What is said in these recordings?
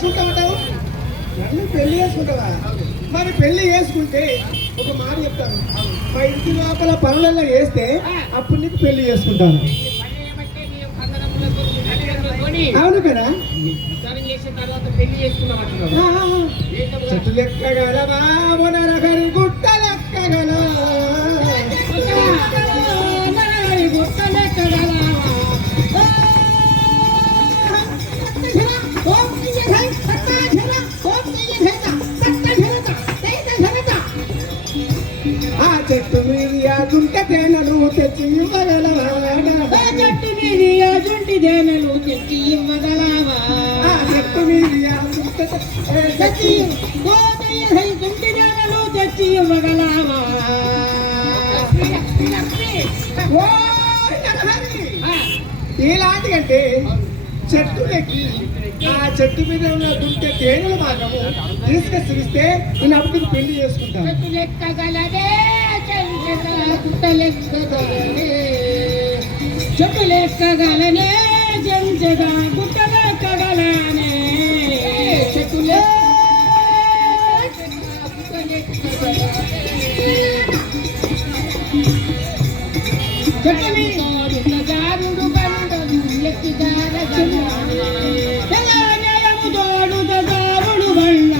ఏం చేసుకుంటావు నన్ను పెళ్ళి చేసుకుంటావా? మరి పెళ్ళి చేసుకుంటే ఒక మాట చెప్తాను. మా ఇంటి లోపల పనులలో వేస్తే అప్పుడు నీకు పెళ్ళి చేసుకుంటాను. ఈ పని ఏమంటే నీ యొక్క అన్నదమ్ములతో, నీ తల్లిదండ్రులతోని తేనెలు తెచ్చి ఇవ్వగలవా తెచ్చి కుంటి తేనెలు తెచ్చి ఇవ్వగలవా చెట్టు ఎక్కి ఆ చెట్టు మీద ఉన్న దుంటే తేనెలు మాత్రము తీసుకొచ్చి ఇస్తే నేను అప్పుడు పెళ్ళి చేసుకుంటాను. చెట్టు లెక్కగలదే. చెట్టు లెక్కగలనే చెగా గుట్ట లెక్కగలనే చెట్టు చెట్టు మీద జారుడు బండలు ఎక్కి జారగలనే తోడు దారుడు బండ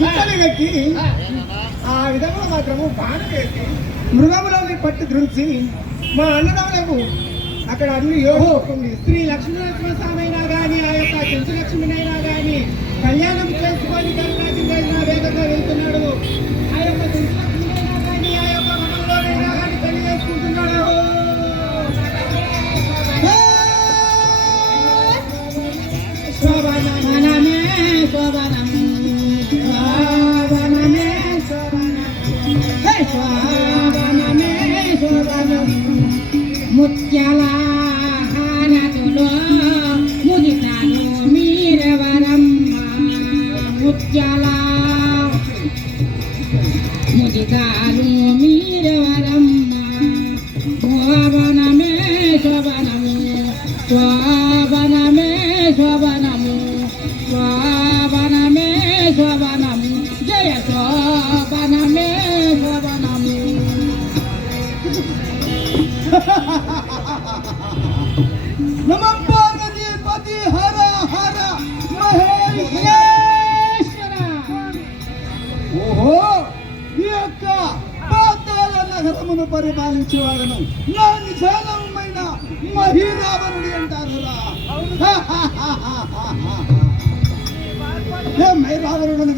గుట్టలు ఎక్కి ఆ విధంగా మాత్రము బాణ వేసి మృగములని పట్టి దృంచి మా అన్నదమ్ములకు అక్కడ అన్ని యోగం ఉంది స్త్రీ లక్ష్మీ నరసింహస్వామైనా కానీ ఆ యొక్క చెంచు లక్ష్మినైనా కానీ కళ్యాణం చేసుకొని కరుణాచిందైనా వేగంగా వెళ్తున్నాడు. ఆ యొక్క చెంచు లక్ష్మినైనా కానీ ఆ యొక్క వనంలోనైనా కానీ పెళ్ళి చేసుకుంటున్నాడు శోభనమే హే శోభనమే మీరవరమ్మ ముత్యాల ముదితాను మీరవరమ్మ శోభనమే శోభనము శోభనమే పరిపాలించేవాడను నా నిశాలమైన మహీరావణుడి అంటారురా ఏ మైరావణుడను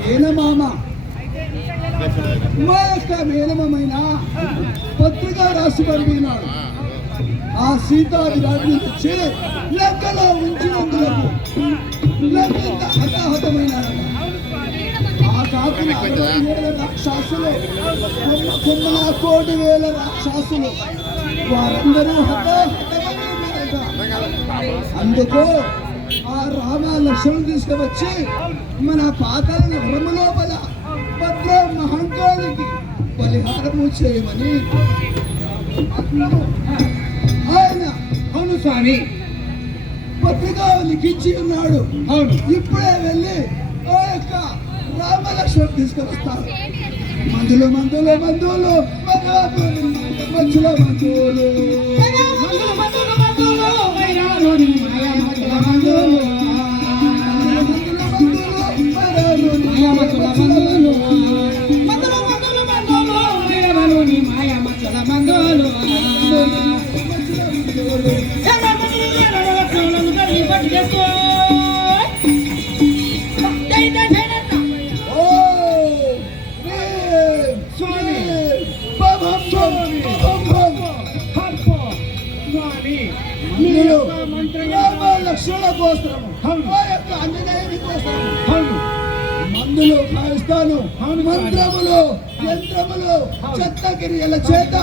మేనమామ. మా మేనమైన పత్రిక రాసి పంపినాడు ఆ సీతావిరాజుని తెచ్చి లెక్కలో ఉంచినందులకు లెక్కంత హతాహతమైనాడు ఆ కాకుండా వేల రాక్షసులు కొమ్మ కొమ్మల కోటి వేల రాక్షసులు వారందరూ హతాహతమైనారట అందుకు రామ లక్ష్మణ్ తీసుకువచ్చి మన పాతాల నగరము లోపల భద్ర మహంకాళికి పరిహారము చేయమని ఆయన అవును స్వామి పత్రిక లిఖించి ఉన్నాడు అవును ఇప్పుడే వెళ్ళి ఆ యొక్క రామలక్ష్మణ్ తీసుకొస్తారు మందులు మందులు మందులు మందులు మందులు మందులు కోసము అవును. ఆ యొక్క అంజనేయుని కోసము అవును మందులు భావిస్తాను. మంత్రములు యంత్రములు చేత. చెత్త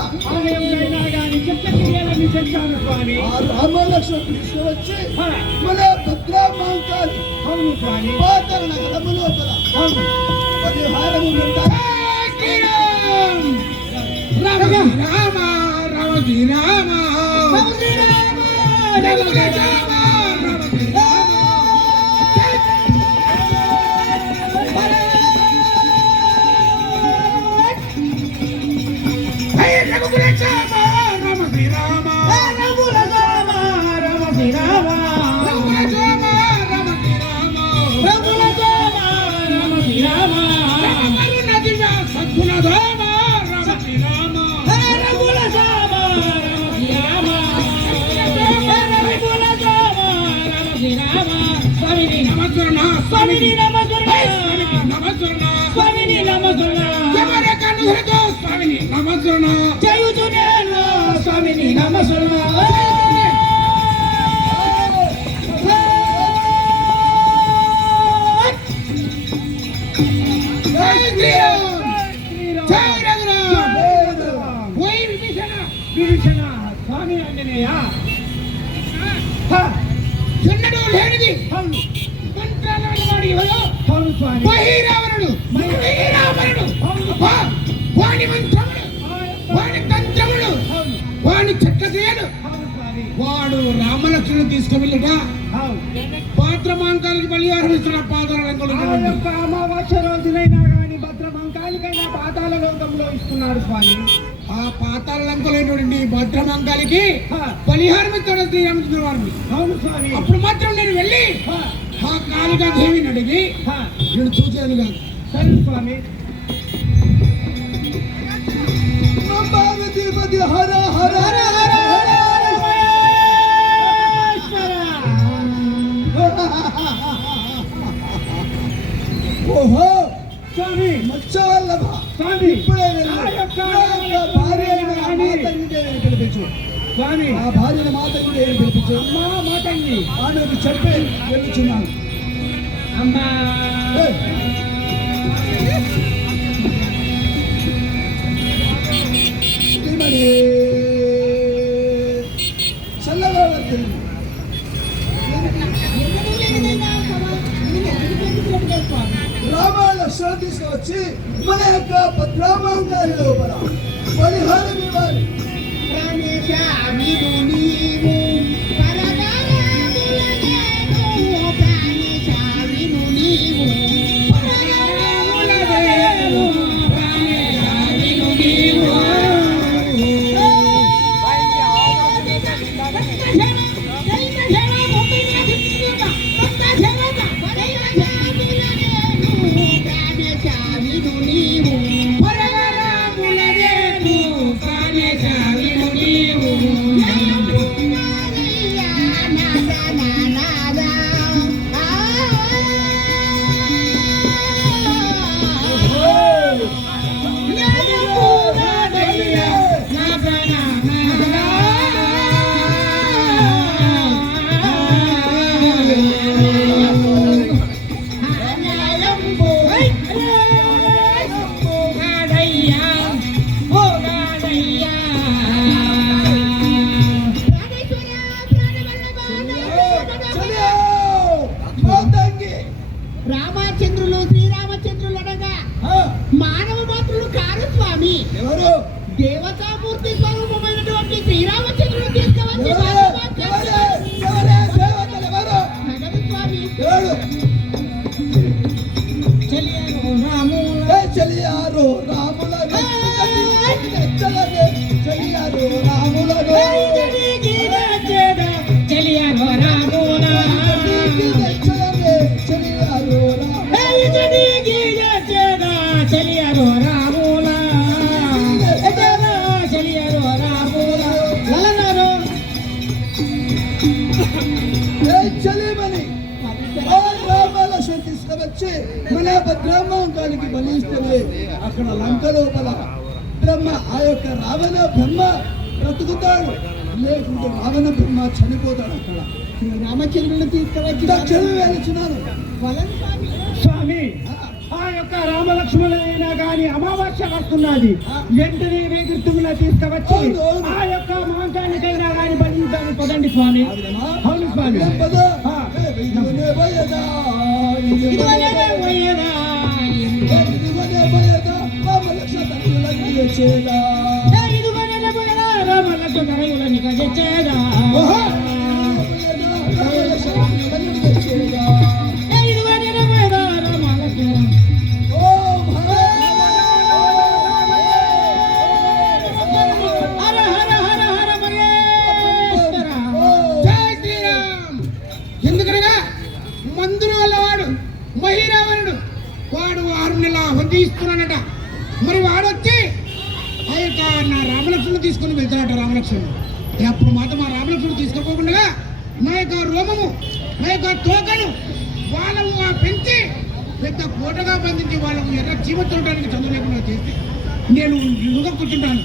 స్వామి. ఆ రామలక్ష్మణ హ. మన భద్రామాంకాలి అవును స్వామి. పాతర నగరము లోపల. అవును పరిహారము వింటారా? రామ రామ రామ రామ స్వామి ఆంజనేయ ఎన్నడూ లేనిది బహిరావరుడు బహిరావరుడు అబ్బా! వాడి వాడి చట్టక్రియలు అవును స్వామి వాడు రామలక్ష్మణుడు తీసుకువెళ్ళుట అవును పాత్రమాంకాలకి బలిహారం ఇస్తున్న యొక్క అమావాస్య రోజునైనా కానీ భద్రమంకాలికైనా పాతాల లోకంలో ఇస్తున్నాడు స్వామి. ఆ పాతాల లంకలైనటువంటి భద్రమంకాలికి బలిహారం ఇస్తాడు శ్రీరామచంద్ర వారిని అవును స్వామి. అప్పుడు మాత్రం నేను వెళ్ళి ఆ కాళికా దేవిని అడిగి నేను చూసేది కాదు. సరే స్వామి. పార్వతీపతి హర హర స్వామి ఆ భార్యను మాతని దేవిని పిలిపించు. మా మాతంగి ఆమెకు చెప్పి వెళ్ళుచున్నాను అమ్మా. देवाचा రావణ బ్రహ్మ బ్రతుకుతాడు. లేకుంటే రావణ బ్రహ్మ చనిపోతాడు అక్కడ. రామచంద్రుని తీసుకువచ్చి స్వామి ఆ. యొక్క రామలక్ష్మణులైనా గాని అమావాస్య వస్తున్నది. వెంటనే వేగిర్తున్న తీసుకువచ్చి ఆ యొక్క మాంసానికైనా గాని బలిద్దాము పదండి స్వామి. అవును స్వామి. రామలక్ష్మణ ಎಷ್ಟು ಕರೆಯುವ ನಿಮಗೆ ಚೇದ వాడు ఆరు నెలల వంది ఇస్తున్నాడట మరి వాడొచ్చి నా రామలక్ష్మణ్ తీసుకుని వెళ్తాడు రామలక్ష్మణ్. అప్పుడు మాత్రం మా రామలక్ష్మణ్ తీసుకోకుండా మా యొక్క రోమము మా యొక్క తోకను వాళ్ళము పెంచి పెద్ద కోటగా బంధించి వాళ్ళకు ఎర్ర జీవితంటానికి చదువు లేకుండా చేస్తే నేను యుగ కూర్చుంటాను.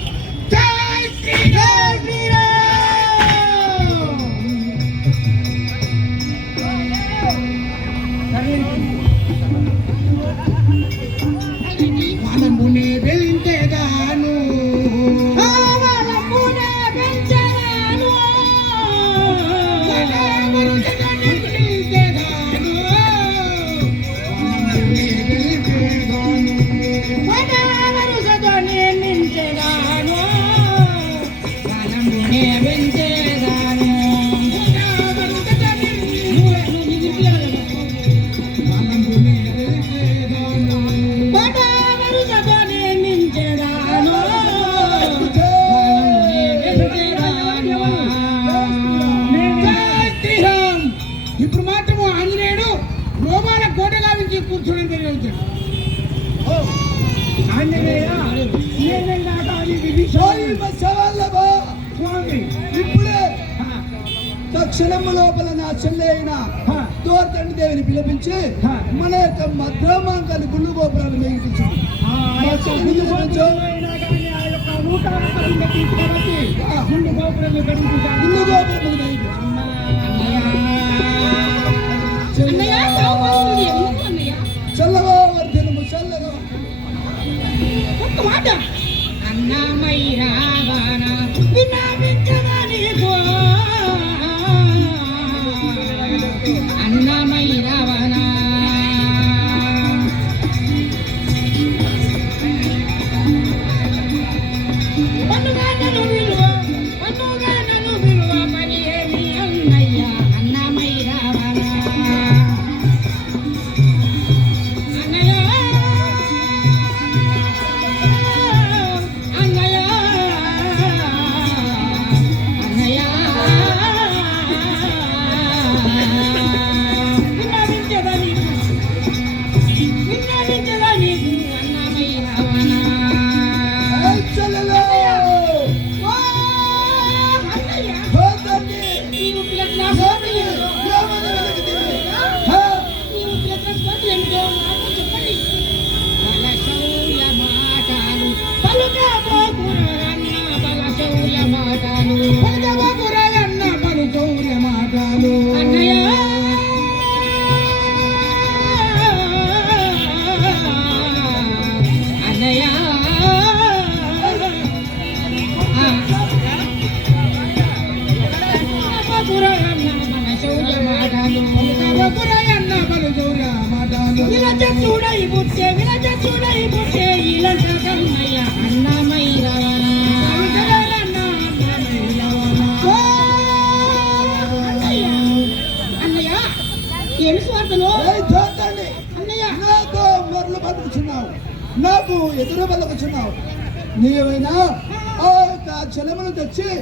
மயிராவான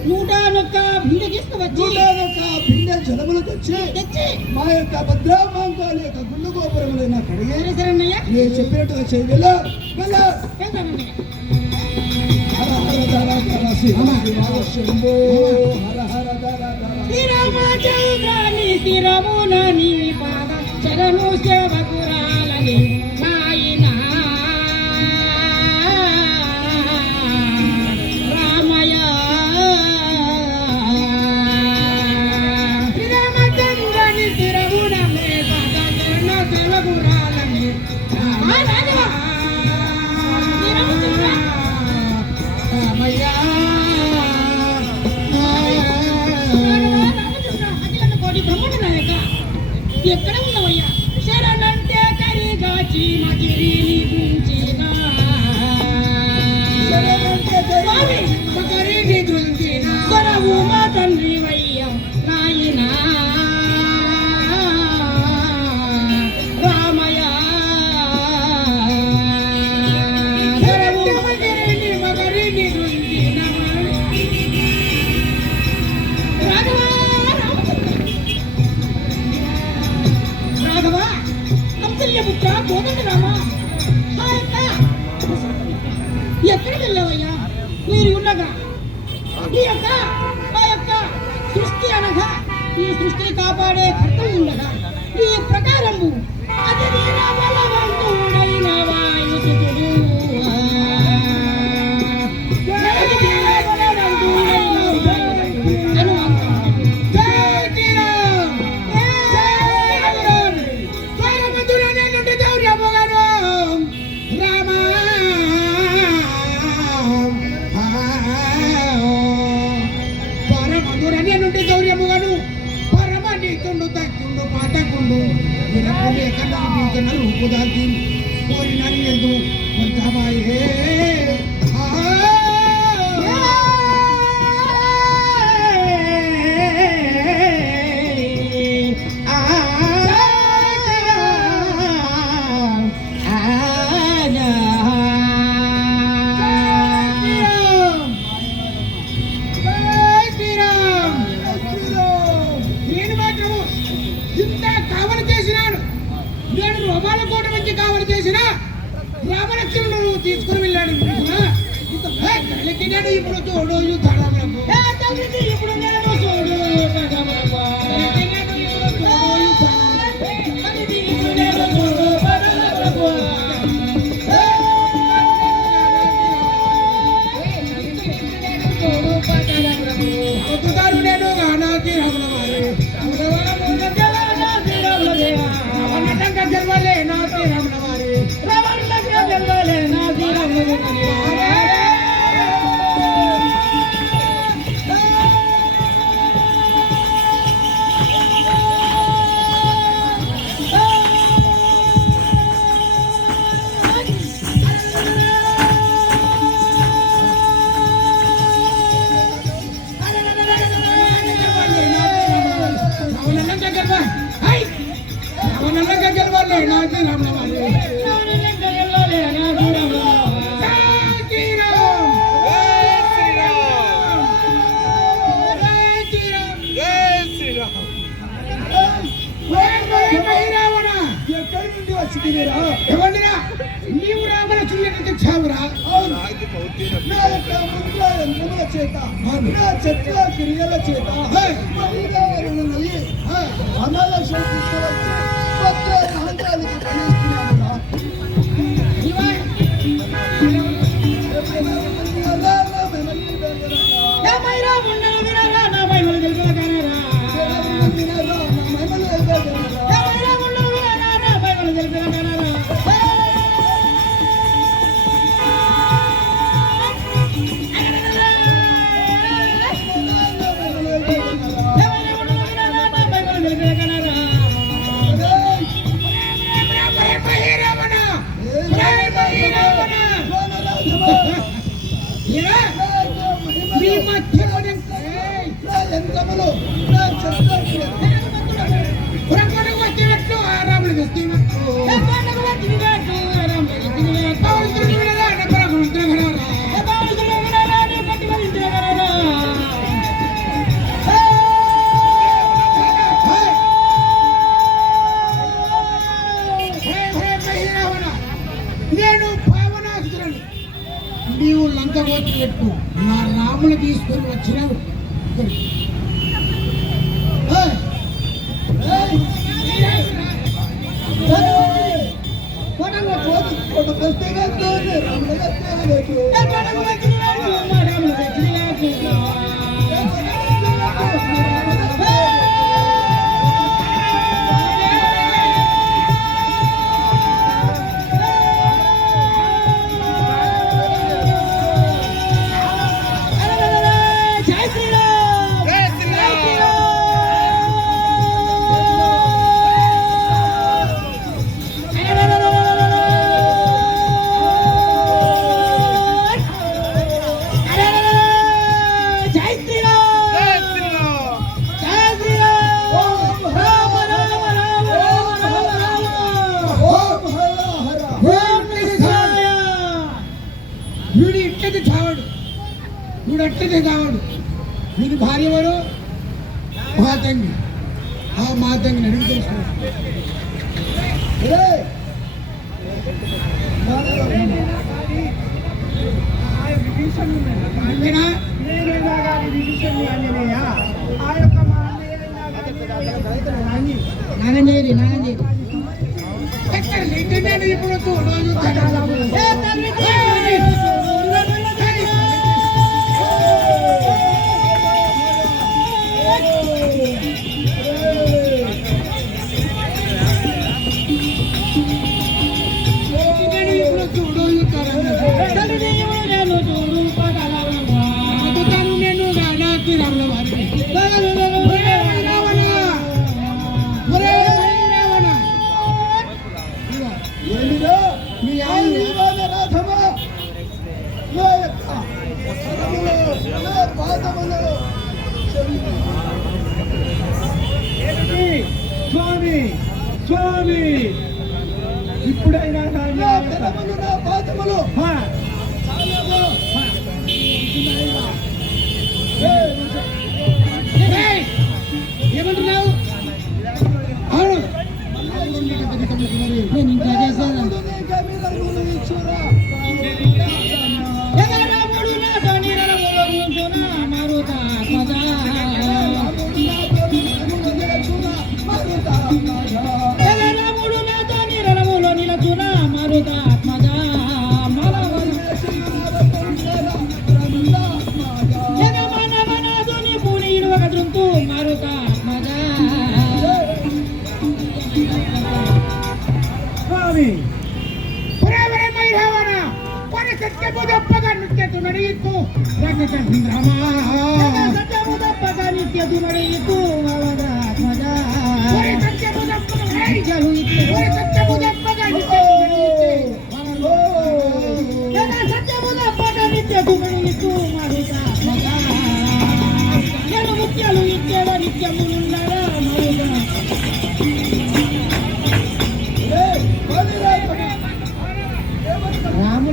నూటానొక్క బిందె తీసుకువచ్చి నూటానొక్క బిందె జలములు తెచ్చి తెచ్చి మా యొక్క భద్రామాంకాల యొక్క గుండు గోపురములు నాకు అడిగారు సరేనయ్యా నేను చెప్పినట్టుగా చేయి వెళ్ళ వెళ్ళ. శంభో. హర హర ధర ధర శ్రీరామ జయ శ్రీరామున పాద చరణు సేవకురాలని. siempre ¡Ah, no, no, గెలవాలి. నా నీవు రామల చిల్లెని తెచ్చావురా నా యొక్క చేత నా చెట్ల క్రియల చేత Anayasal bir şey. కోటి అన్నయ్యైనా కానీ రాణి. నాగంజేరి నాగంజేరి. ఎక్కడ ఇప్పుడు రోజు స్వామి స్వామి. ఇప్పుడైనా స్వామి నిత్యతు నడియత్తు. జగ సత్యము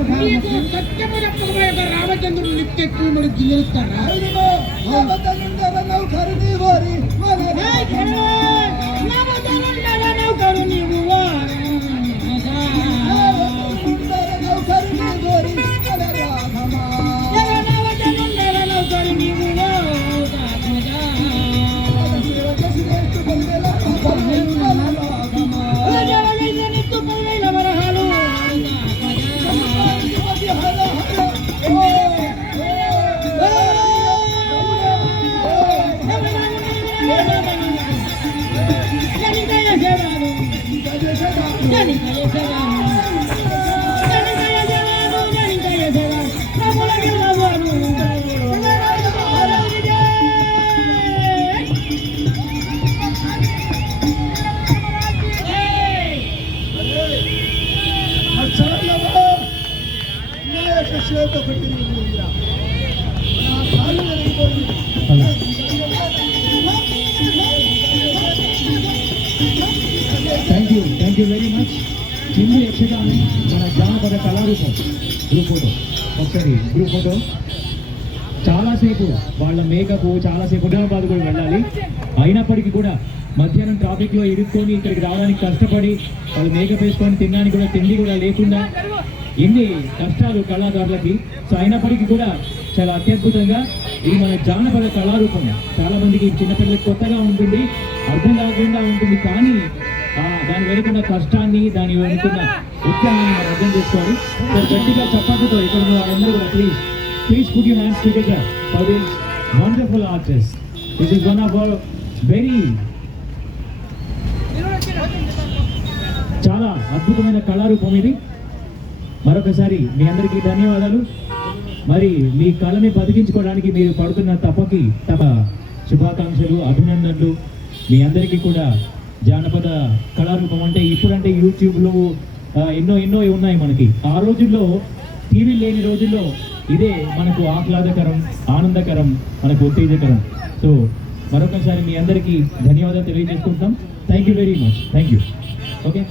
నీకు సత్యము యొక్క రామచంద్రుడు నిత్యత్తు మరి గ్రూప్ ఫోటో. ఒకసారి గ్రూప్ ఫోటో. చాలాసేపు వాళ్ళ మేకప్ చాలాసేపు హుడాబాద్ కూడా వెళ్ళాలి. అయినప్పటికీ కూడా మధ్యాహ్నం ట్రాఫిక్లో ఇరుక్కొని ఇక్కడికి రావడానికి కష్టపడి వాళ్ళు మేకప్ వేసుకొని తినడానికి కూడా తిండి కూడా లేకుండా ఎన్ని కష్టాలు కళాకారులకి. సో అయినప్పటికీ కూడా చాలా అత్యద్భుతంగా ఇది మన జానపద కళారూపం. చాలామందికి చిన్నపిల్లలకి కొత్తగా ఉంటుంది అర్థం కాకుండా ఉంటుంది. కానీ దాని వెనుకున్న కష్టాన్ని దాని వెనుకున్న ఉత్సాహాన్ని మనం అర్థం చేసుకోవాలి. సో గట్టిగా చప్పట్లతో ఇక్కడ ఉన్న వాళ్ళందరూ కూడా please please put you hands together for this wonderful artist this is one of our very చాలా అద్భుతమైన కళారూపం ఇది. మరొకసారి మీ అందరికీ ధన్యవాదాలు. మరి మీ కళని బతికించుకోవడానికి మీరు పడుతున్న తపకి తప శుభాకాంక్షలు అభినందనలు మీ అందరికీ కూడా జానపద కళారూపం అంటే ఇప్పుడంటే యూట్యూబ్లో ఎన్నో ఎన్నో ఉన్నాయి మనకి. ఆ రోజుల్లో టీవీ లేని రోజుల్లో ఇదే మనకు ఆహ్లాదకరం ఆనందకరం మనకు ఉత్తేజకరం. సో మరొకసారి మీ అందరికీ ధన్యవాదాలు తెలియజేసుకుంటాం thank you very much thank you okay